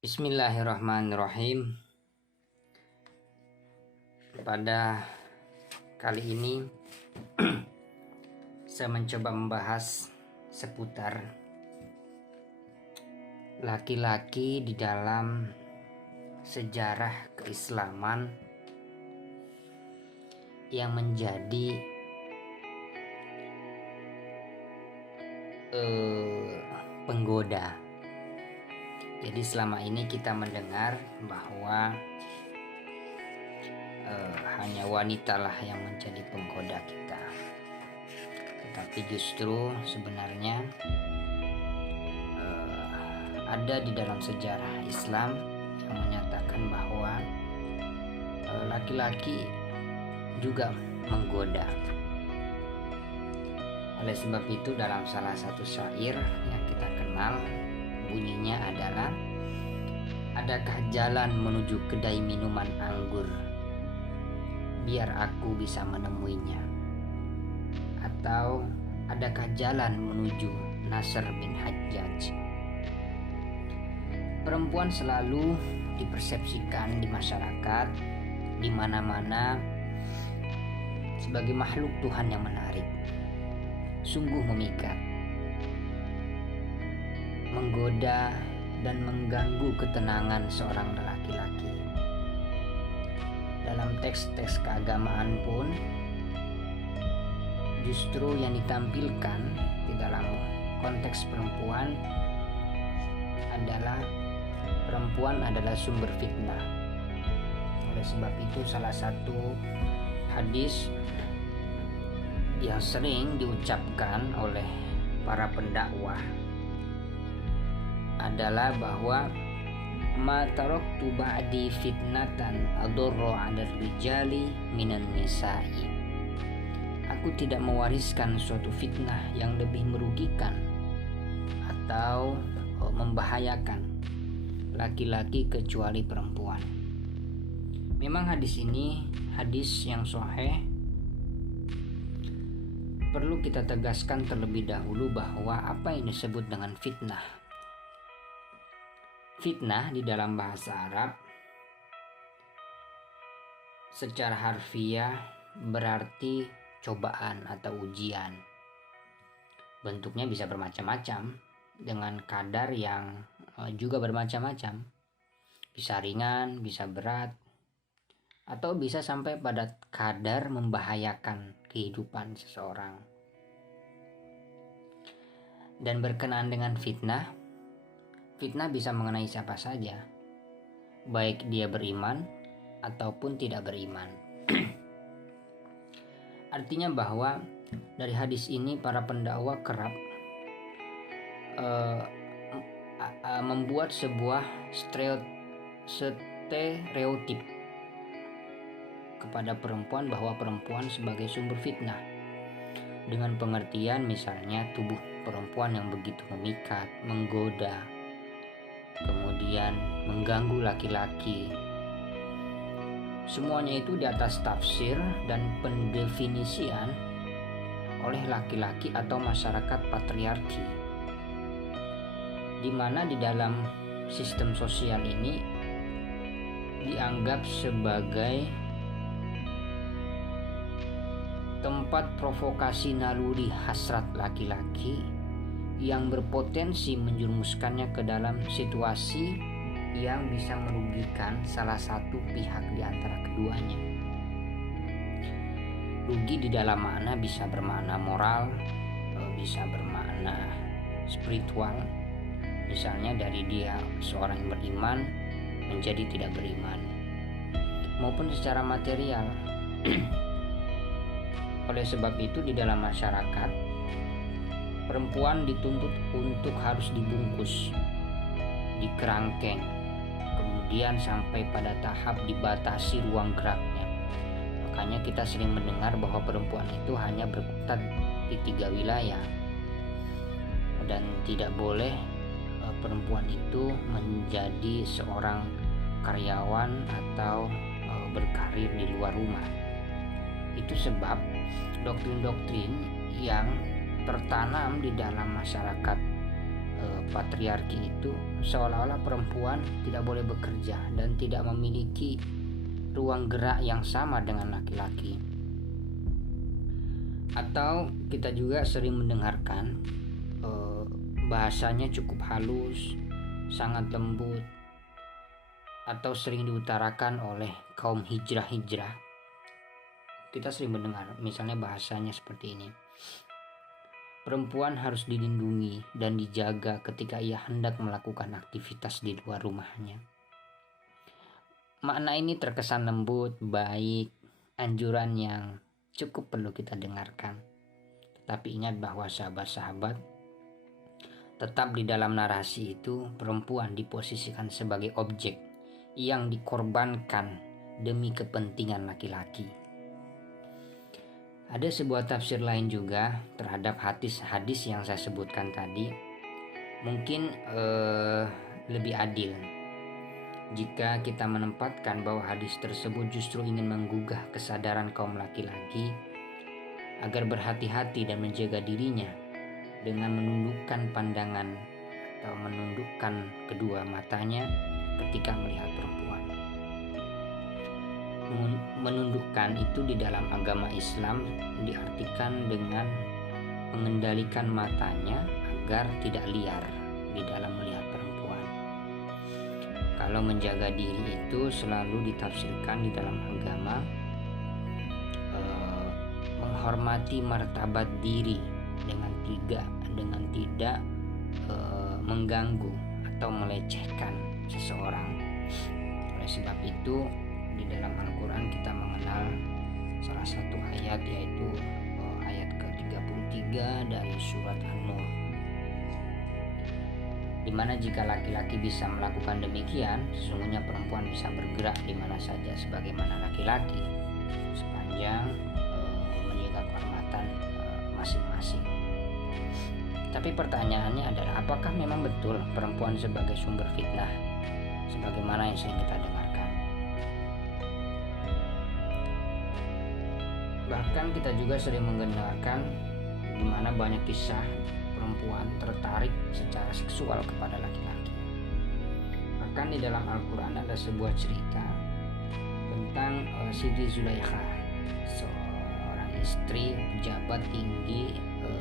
Bismillahirrahmanirrahim. Pada kali ini saya mencoba membahas seputar laki-laki di dalam sejarah keislaman yang menjadi penggoda. Jadi selama ini kita mendengar bahwa hanya wanitalah yang menjadi penggoda kita. Tetapi justru sebenarnya ada di dalam sejarah Islam yang menyatakan bahwa laki-laki juga menggoda. Oleh sebab itu dalam salah satu syair yang kita kenal, bunyinya adalah, adakah jalan menuju kedai minuman anggur, biar aku bisa menemuinya? Atau adakah jalan menuju Nasr bin Hajjaj? Perempuan selalu dipersepsikan di masyarakat, di mana-mana, sebagai makhluk Tuhan yang menarik, sungguh memikat, menggoda dan mengganggu ketenangan seorang laki-laki. Dalam teks-teks keagamaan pun justru yang ditampilkan di dalam konteks perempuan adalah sumber fitnah. Oleh sebab itu salah satu hadis yang sering diucapkan oleh para pendakwah adalah bahwa ma taraktu ba'di fitnatan adurru 'ala rijali minan nisa'i. Aku tidak mewariskan suatu fitnah yang lebih merugikan atau membahayakan laki-laki kecuali perempuan. Memang hadis ini hadis yang sahih. Perlu kita tegaskan terlebih dahulu bahwa apa yang disebut dengan fitnah. Fitnah di dalam bahasa Arab secara harfiah berarti cobaan atau ujian. Bentuknya bisa bermacam-macam dengan kadar yang juga bermacam-macam. Bisa ringan, bisa berat, atau bisa sampai pada kadar membahayakan kehidupan seseorang. Dan berkenaan dengan fitnah bisa mengenai siapa saja, baik dia beriman ataupun tidak beriman. Artinya bahwa dari hadis ini para pendakwa kerap membuat sebuah stereotip kepada perempuan, bahwa perempuan sebagai sumber fitnah, dengan pengertian misalnya tubuh perempuan yang begitu memikat, menggoda, kemudian mengganggu laki-laki. Semuanya itu di atas tafsir dan pendefinisian oleh laki-laki atau masyarakat patriarki, di mana di dalam sistem sosial ini dianggap sebagai tempat provokasi naluri hasrat laki-laki yang berpotensi menjerumuskannya ke dalam situasi yang bisa merugikan salah satu pihak di antara keduanya. Rugi di dalam makna bisa bermakna moral, bisa bermakna spiritual, misalnya dari dia seorang yang beriman menjadi tidak beriman, maupun secara material. Oleh sebab itu di dalam masyarakat, perempuan dituntut untuk harus dibungkus, dikerangkeng, kemudian sampai pada tahap dibatasi ruang geraknya. Makanya kita sering mendengar bahwa perempuan itu hanya berkutat di 3 wilayah, dan tidak boleh perempuan itu menjadi seorang karyawan atau berkarir di luar rumah. Itu sebab doktrin-doktrin yang tertanam di dalam masyarakat patriarki itu seolah-olah perempuan tidak boleh bekerja dan tidak memiliki ruang gerak yang sama dengan laki-laki. Atau kita juga sering mendengarkan bahasanya cukup halus, sangat lembut, atau sering diutarakan oleh kaum hijrah-hijrah. Kita sering mendengar misalnya bahasanya seperti ini: perempuan harus dilindungi dan dijaga ketika ia hendak melakukan aktivitas di luar rumahnya. Makna ini terkesan lembut, baik, anjuran yang cukup perlu kita dengarkan. Tetapi ingat bahwa sahabat-sahabat, tetap di dalam narasi itu perempuan diposisikan sebagai objek yang dikorbankan demi kepentingan laki-laki. Ada sebuah tafsir lain juga terhadap hadis yang saya sebutkan tadi. Mungkin lebih adil jika kita menempatkan bahwa hadis tersebut justru ingin menggugah kesadaran kaum laki-laki agar berhati-hati dan menjaga dirinya dengan menundukkan pandangan atau menundukkan kedua matanya ketika melihat perempuan. Menundukkan itu di dalam agama Islam diartikan dengan mengendalikan matanya agar tidak liar di dalam melihat perempuan. Kalau menjaga diri itu selalu ditafsirkan di dalam agama menghormati martabat diri dengan tidak mengganggu atau melecehkan seseorang. Oleh sebab itu di dalam Al-Quran kita mengenal salah satu ayat, yaitu ayat ke-33 dari surat An-Nur, di mana jika laki-laki bisa melakukan demikian, sesungguhnya perempuan bisa bergerak di mana saja sebagaimana laki-laki sepanjang menjaga kehormatan masing-masing. Tapi pertanyaannya adalah, apakah memang betul perempuan sebagai sumber fitnah sebagaimana yang sering kita dengarkan? Bahkan kita juga sering mendengarkan di mana banyak kisah perempuan tertarik secara seksual kepada laki-laki. Bahkan di dalam Al-Quran ada sebuah cerita tentang Siti Zulaikha, seorang istri pejabat tinggi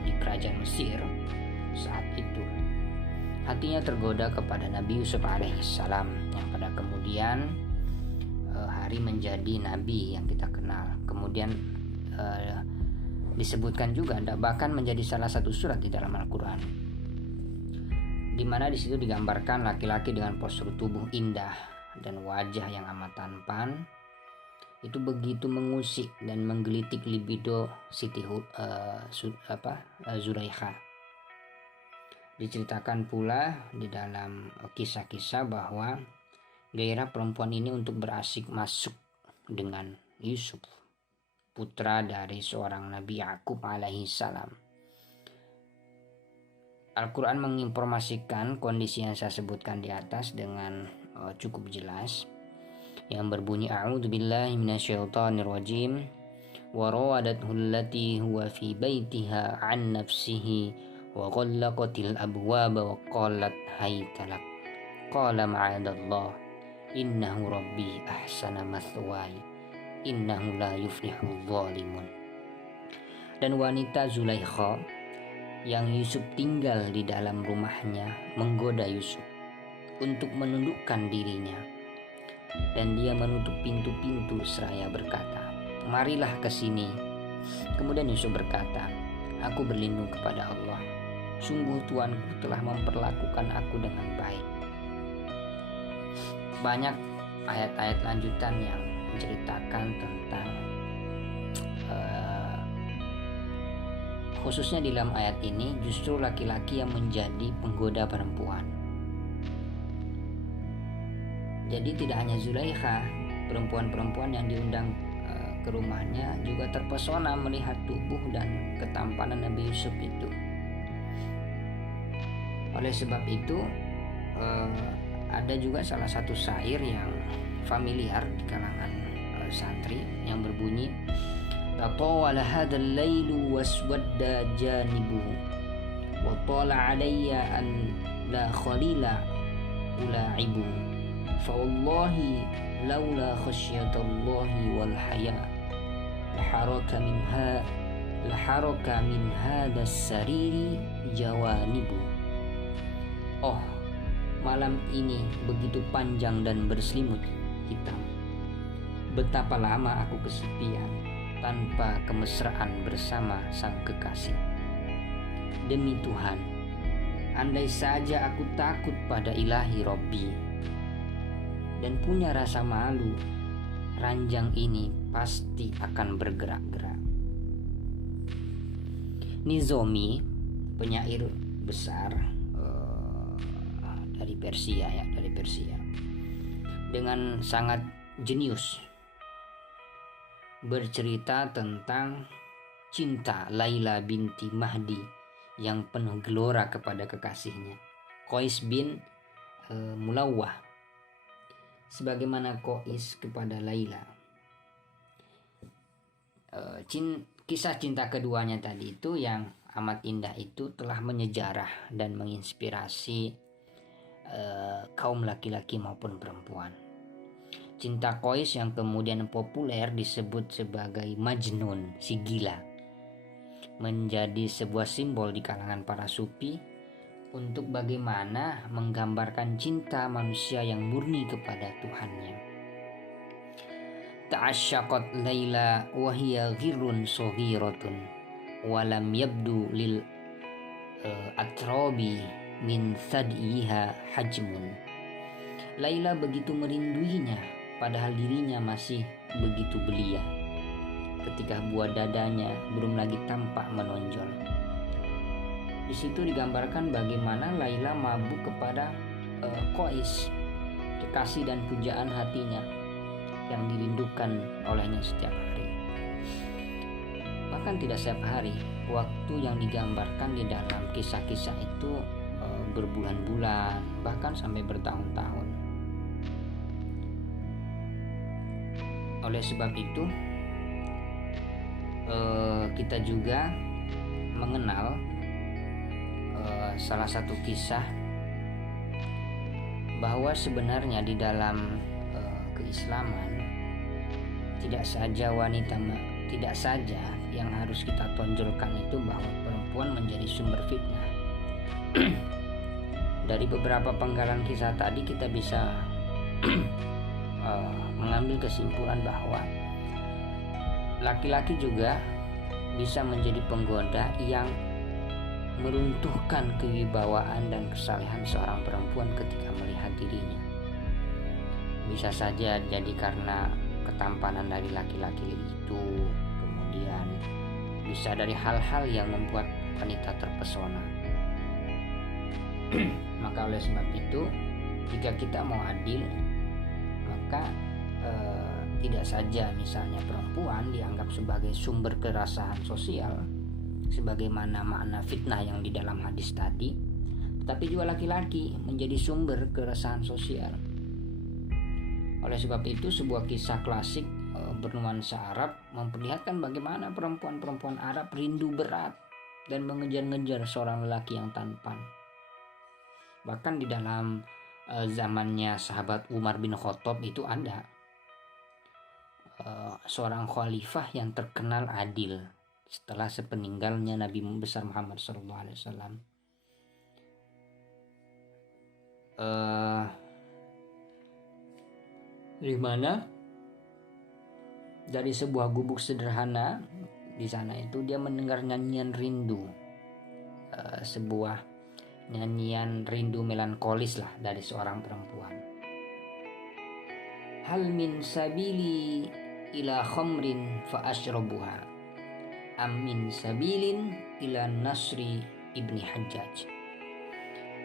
di kerajaan Mesir saat itu. Hatinya tergoda kepada Nabi Yusuf alaihissalam yang pada kemudian hari menjadi nabi yang kita kenal. Kemudian disebutkan juga bahkan menjadi salah satu surat di dalam Al-Quran, di mana di situ digambarkan laki-laki dengan postur tubuh indah dan wajah yang amat tampan itu begitu mengusik dan menggelitik libido Siti Zulaikha. Diceritakan pula di dalam kisah-kisah bahwa gairah perempuan ini untuk berasik masuk dengan Yusuf, putra dari seorang Nabi Yakub alaihissalam. Al-Quran menginformasikan kondisi yang saya sebutkan di atas dengan cukup jelas, yang berbunyi a'udzubillahi minasyaitonirrajim wa rawadathu allati huwa fi baitiha an nafsihi wa ghallaqatil abwaba wa qalat haytalak qala ma'adallah innahu rabbi ahsana mathwaya innahu la yuflihul zalimun. Dan wanita Zulaikha yang Yusuf tinggal di dalam rumahnya menggoda Yusuf untuk menundukkan dirinya, dan dia menutup pintu-pintu seraya berkata, marilah ke sini. Kemudian Yusuf berkata, aku berlindung kepada Allah, sungguh Tuanku telah memperlakukan aku dengan baik. Banyak ayat-ayat lanjutan yang menceritakan tentang khususnya di dalam ayat ini justru laki-laki yang menjadi penggoda perempuan. Jadi tidak hanya Zulaikha, perempuan-perempuan yang diundang ke rumahnya juga terpesona melihat tubuh dan ketampanan Nabi Yusuf itu. Oleh sebab itu ada juga salah satu syair yang familiar di kalangan santri yang berbunyi tatawala hadzal lailu waswadda janibuhu wa tala alayya an la khalila ulaibu fa wallahi laula khasyatallahi wal haya laharaka min hadas sariri jawanibu. Oh, malam ini begitu panjang dan berselimut hitam. Betapa lama aku kesepian tanpa kemesraan bersama sang kekasih. Demi Tuhan, andai saja aku takut pada ilahi Robbi dan punya rasa malu, ranjang ini pasti akan bergerak-gerak. Nizomi, penyair besar dari Persia, dengan sangat jenius bercerita tentang cinta Laila binti Mahdi yang penuh gelora kepada kekasihnya Qais bin Mulawwah, sebagaimana Qais kepada Laila. Kisah cinta keduanya tadi itu yang amat indah itu telah menyejarah dan menginspirasi kaum laki-laki maupun perempuan. Cinta Qais yang kemudian populer disebut sebagai Majnun, si gila, menjadi sebuah simbol di kalangan para sufi untuk bagaimana menggambarkan cinta manusia yang murni kepada Tuhannya. Ta'asyaqat Laila wa hiya ghirrun saghiratun wa lam yabdu lil atrabi min thad'iha hajmun. Laila begitu merinduinya padahal dirinya masih begitu belia ketika buah dadanya belum lagi tampak menonjol. Di situ digambarkan bagaimana Laila mabuk kepada Qais, kekasih dan pujaan hatinya yang dirindukan olehnya setiap hari. Bahkan tidak setiap hari, waktu yang digambarkan di dalam kisah-kisah itu berbulan-bulan, bahkan sampai bertahun-tahun. Oleh sebab itu, kita juga mengenal salah satu kisah bahwa sebenarnya di dalam keislaman tidak saja yang harus kita tonjolkan itu bahwa perempuan menjadi sumber fitnah. Dari beberapa penggalan kisah tadi kita bisa mengambil kesimpulan bahwa laki-laki juga bisa menjadi penggoda yang meruntuhkan kewibawaan dan kesalehan seorang perempuan ketika melihat dirinya. Bisa saja jadi karena ketampanan dari laki-laki itu, kemudian bisa dari hal-hal yang membuat wanita terpesona. Maka oleh sebab itu, jika kita mau adil, maka tidak saja misalnya perempuan dianggap sebagai sumber kerasahan sosial sebagaimana makna fitnah yang di dalam hadis tadi, tetapi juga laki-laki menjadi sumber keresahan sosial. Oleh sebab itu, sebuah kisah klasik bernuansa Arab memperlihatkan bagaimana perempuan-perempuan Arab rindu berat dan mengejar-ngejar seorang lelaki yang tampan. Bahkan di dalam zamannya sahabat Umar bin Khattab itu ada seorang khalifah yang terkenal adil setelah sepeninggalnya Nabi besar Muhammad SAW. Di mana dari sebuah gubuk sederhana di sana itu dia mendengar nyanyian rindu, sebuah nyanyian rindu melankolis lah dari seorang perempuan. Hal min sabili ila khamrin fa ashrabuha am min sabilin ila Nasri ibni Hajjaj.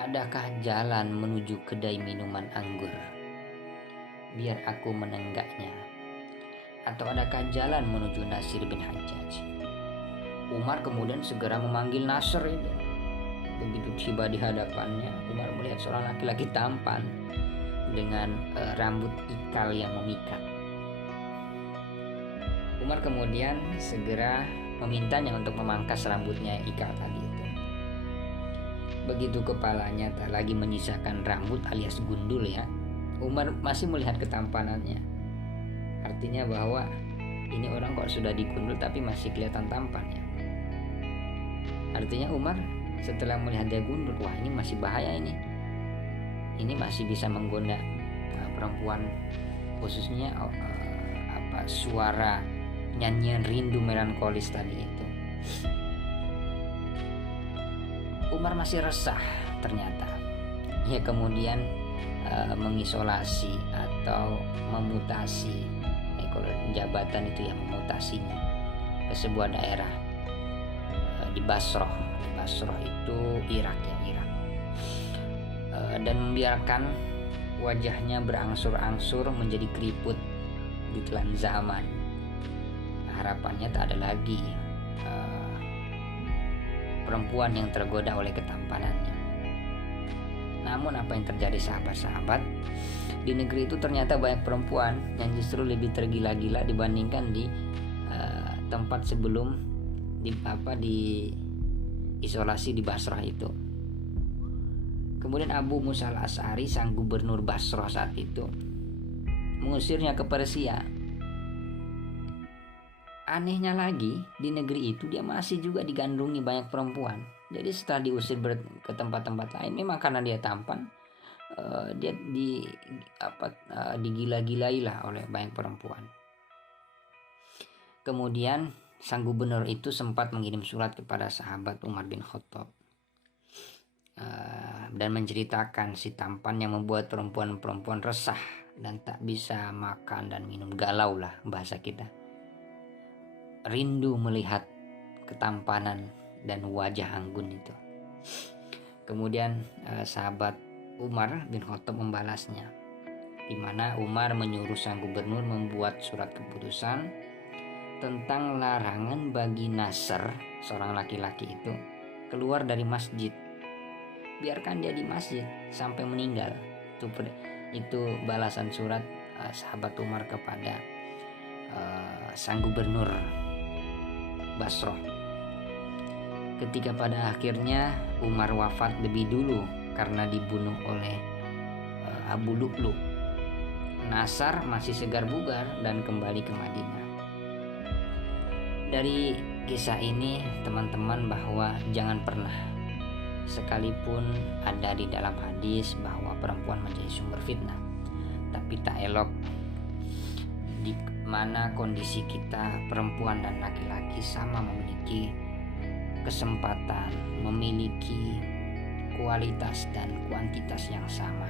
Adakah jalan menuju kedai minuman anggur biar aku menenggaknya, atau adakah jalan menuju Nasir bin Hajjaj? Umar kemudian segera memanggil Nasr itu. Begitu tiba di hadapannya, Umar melihat seorang laki-laki tampan dengan rambut ikal yang memikat. Umar kemudian segera memintanya untuk memangkas rambutnya yang ikal tadi itu. Begitu kepalanya tak lagi menyisakan rambut alias gundul ya, Umar masih melihat ketampanannya. Artinya bahwa ini orang kok sudah digundul tapi masih kelihatan tampannya. Artinya Umar setelah melihat dia gundul, wah ini masih bahaya ini. Ini masih bisa menggoda perempuan, khususnya suara nyanyian rindu melankolis tadi itu. Umar masih resah ternyata. Ia kemudian mengisolasi atau memutasi, kalau jabatan itu ya memutasinya ke sebuah daerah di Basroh. Basroh itu Irak ya, Irak. Dan membiarkan wajahnya berangsur-angsur menjadi keriput di telan zaman. Harapannya tak ada lagi perempuan yang tergoda oleh ketampanannya. Namun apa yang terjadi sahabat-sahabat? Di negeri itu ternyata banyak perempuan yang justru lebih tergila-gila dibandingkan di tempat sebelum di isolasi di Basrah itu. Kemudian Abu Musa al-Asy'ari, sang gubernur Basrah saat itu, mengusirnya ke Persia. Anehnya lagi, di negeri itu dia masih juga digandrungi banyak perempuan. Jadi setelah diusir ke tempat-tempat lain, memang karena dia tampan, dia digila-gilai lah oleh banyak perempuan. Kemudian sang gubernur itu sempat mengirim surat kepada sahabat Umar bin Khattab dan menceritakan si tampan yang membuat perempuan-perempuan resah dan tak bisa makan dan minum, galau lah bahasa kita. Rindu melihat ketampanan dan wajah anggun itu. Kemudian sahabat Umar bin Khattab membalasnya, di mana Umar menyuruh sang gubernur membuat surat keputusan tentang larangan bagi Nasr, seorang laki-laki itu, keluar dari masjid. Biarkan dia di masjid sampai meninggal. Itu balasan surat sahabat Umar kepada sang gubernur Basrah. Ketika pada akhirnya Umar wafat lebih dulu karena dibunuh oleh Abu Lu'lu', Nasr masih segar bugar dan kembali ke Madinah. Dari kisah ini teman-teman, bahwa jangan pernah, sekalipun ada di dalam hadis bahwa perempuan menjadi sumber fitnah, tapi tak elok di mana kondisi kita perempuan dan laki-laki sama memiliki kesempatan, memiliki kualitas dan kuantitas yang sama.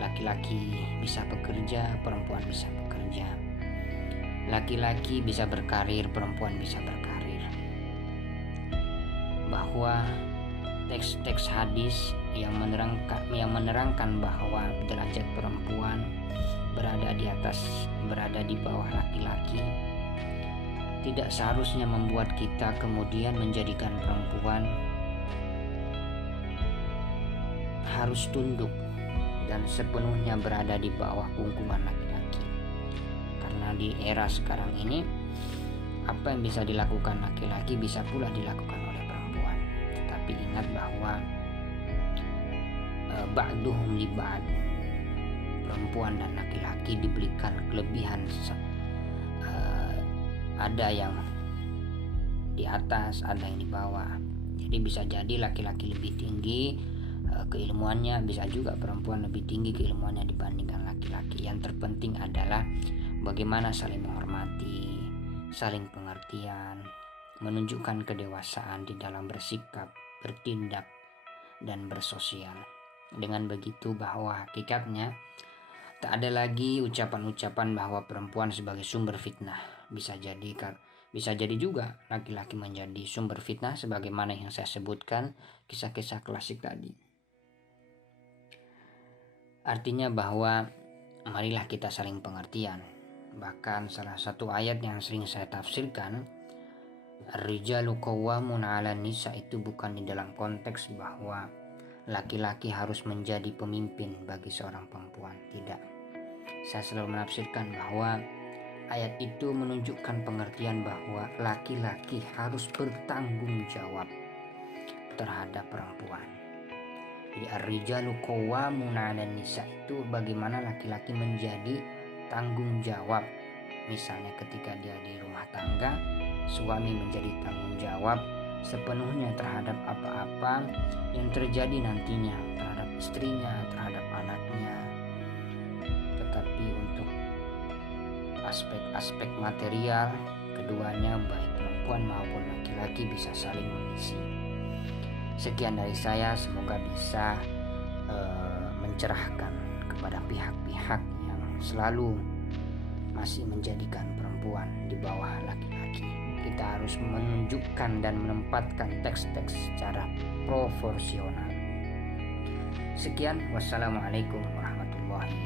Laki-laki bisa bekerja, perempuan bisa bekerja. Laki-laki bisa berkarir, perempuan bisa berkarir. Bahwa teks-teks hadis yang menerangkan bahwa derajat perempuan berada di bawah laki-laki, tidak seharusnya membuat kita kemudian menjadikan perempuan harus tunduk dan sepenuhnya berada di bawah pungkungan laki-laki. Karena di era sekarang ini, apa yang bisa dilakukan laki-laki bisa pula dilakukan oleh perempuan. Tetapi ingat bahwa ba'duhum li ba'd, perempuan dan laki-laki diberikan kelebihan. Ada yang di atas, ada yang di bawah. Jadi bisa jadi laki-laki lebih tinggi keilmuannya, bisa juga perempuan lebih tinggi keilmuannya dibandingkan laki-laki. Yang terpenting adalah bagaimana saling menghormati, saling pengertian, menunjukkan kedewasaan di dalam bersikap, bertindak, dan bersosial. Dengan begitu bahwa hakikatnya tak ada lagi ucapan-ucapan bahwa perempuan sebagai sumber fitnah. Bisa jadi juga laki-laki menjadi sumber fitnah, sebagaimana yang saya sebutkan kisah-kisah klasik tadi. Artinya bahwa marilah kita saling pengertian. Bahkan salah satu ayat yang sering saya tafsirkan, Ar-rijalu qawwamun 'alan nisa, itu bukan di dalam konteks bahwa laki-laki harus menjadi pemimpin bagi seorang perempuan. Tidak. Saya selalu menafsirkan bahwa ayat itu menunjukkan pengertian bahwa laki-laki harus bertanggung jawab terhadap perempuan. Jadi ar-rijalu qawwamuna 'alan nisa itu bagaimana laki-laki menjadi tanggung jawab. Misalnya ketika dia di rumah tangga, suami menjadi tanggung jawab sepenuhnya terhadap apa-apa yang terjadi nantinya terhadap istrinya, terhadap anaknya. Tetapi untuk aspek-aspek material, keduanya baik perempuan maupun laki-laki bisa saling mengisi. Sekian dari saya, semoga bisa mencerahkan kepada pihak-pihak yang selalu masih menjadikan perempuan di bawah laki-laki. Kita harus menunjukkan dan menempatkan teks-teks secara proporsional. Sekian, wassalamualaikum warahmatullahi wabarakatuh.